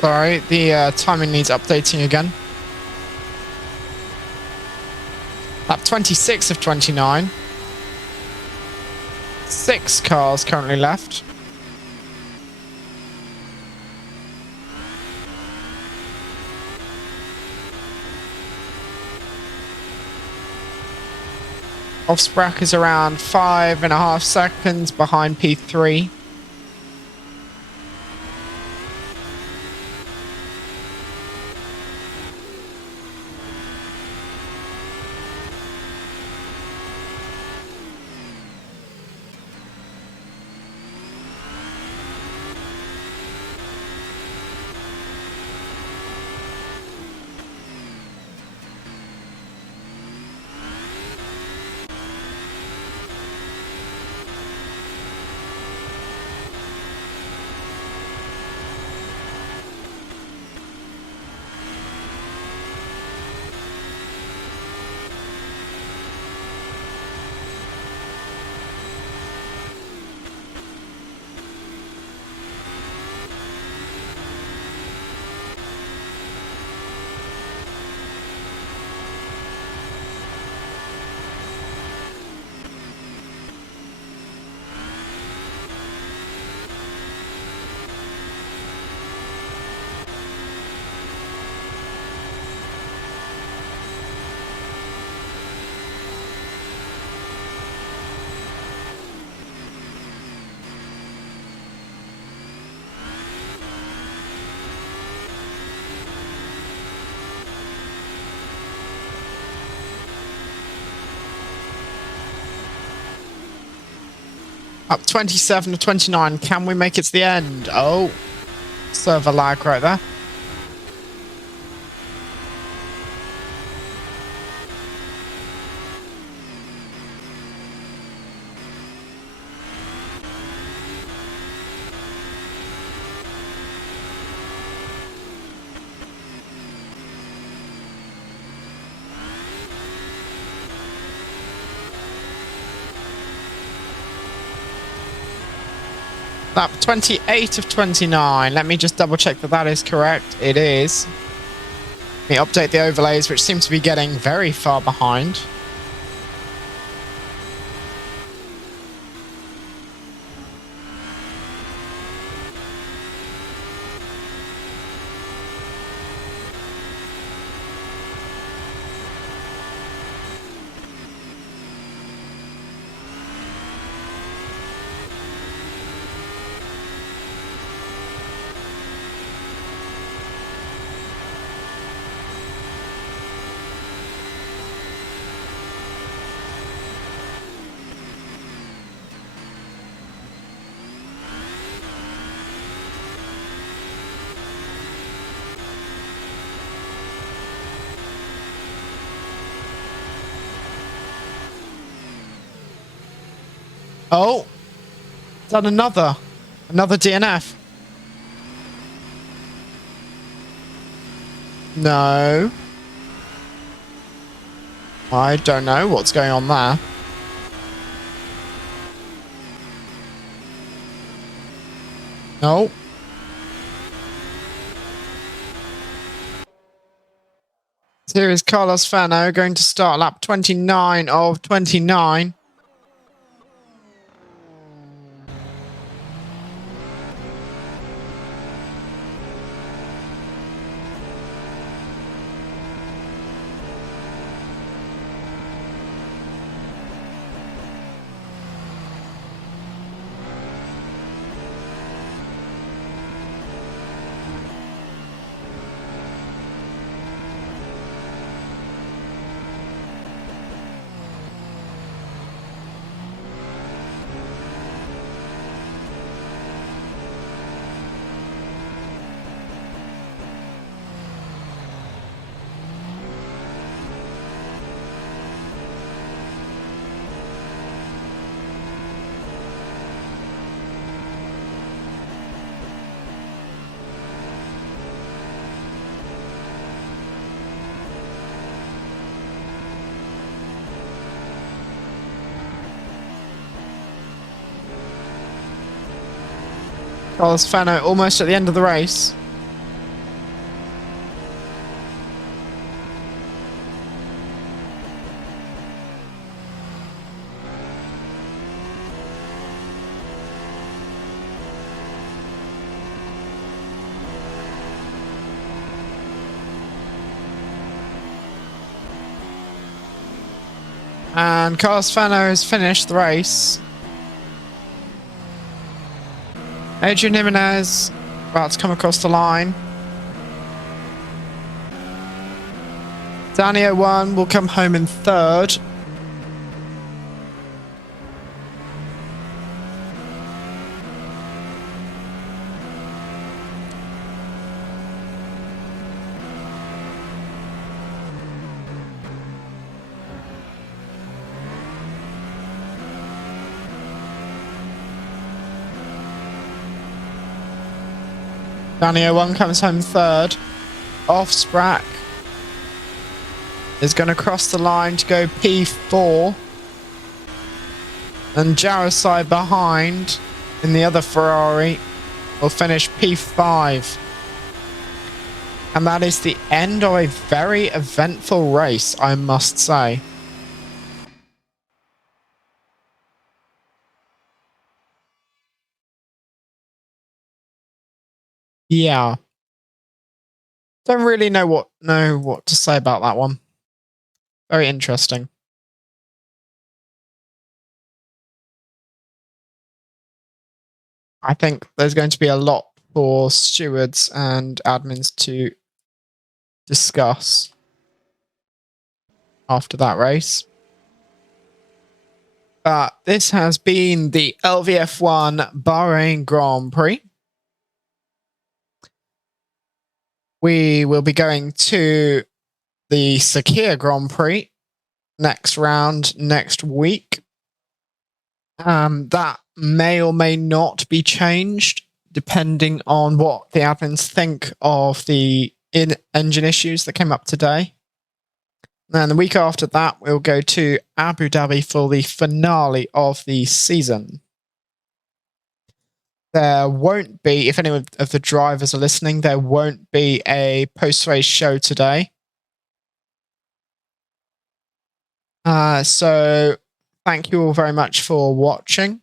Sorry, the timing needs updating again. Lap 26 of 29. 6 cars currently left. Offsprack is around 5.5 seconds behind P3. Up 27 to 29. Can we make it to the end? Oh, server lag right there. Lap 28 of 29. Let me just double check that that is correct. It is. Let me update the overlays, which seem to be getting very far behind. Oh, done another DNF. No. I don't know what's going on there. No. So here is Carlos Fano going to start lap 29 of 29. Carlos Fano almost at the end of the race. And Carlos Fano has finished the race. Adrian Jimenez about to come across the line. Danny 01 will come home in third. Danny 01 comes home third. Offsprack is going to cross the line to go P4. And Jarosai behind in the other Ferrari will finish P5. And that is the end of a very eventful race, I must say. Yeah. Don't really know what to say about that one. Very interesting. I think there's going to be a lot for stewards and admins to discuss after that race. This has been the LVF1 Bahrain Grand Prix. We will be going to the Sakir Grand Prix next round next week. That may or may not be changed depending on what the admins think of the engine issues that came up today. And the week after that, we'll go to Abu Dhabi for the finale of the season. There won't be, if any of the drivers are listening, there won't be a post-race show today. So thank you all very much for watching.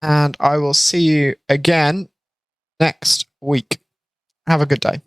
And I will see you again next week. Have a good day.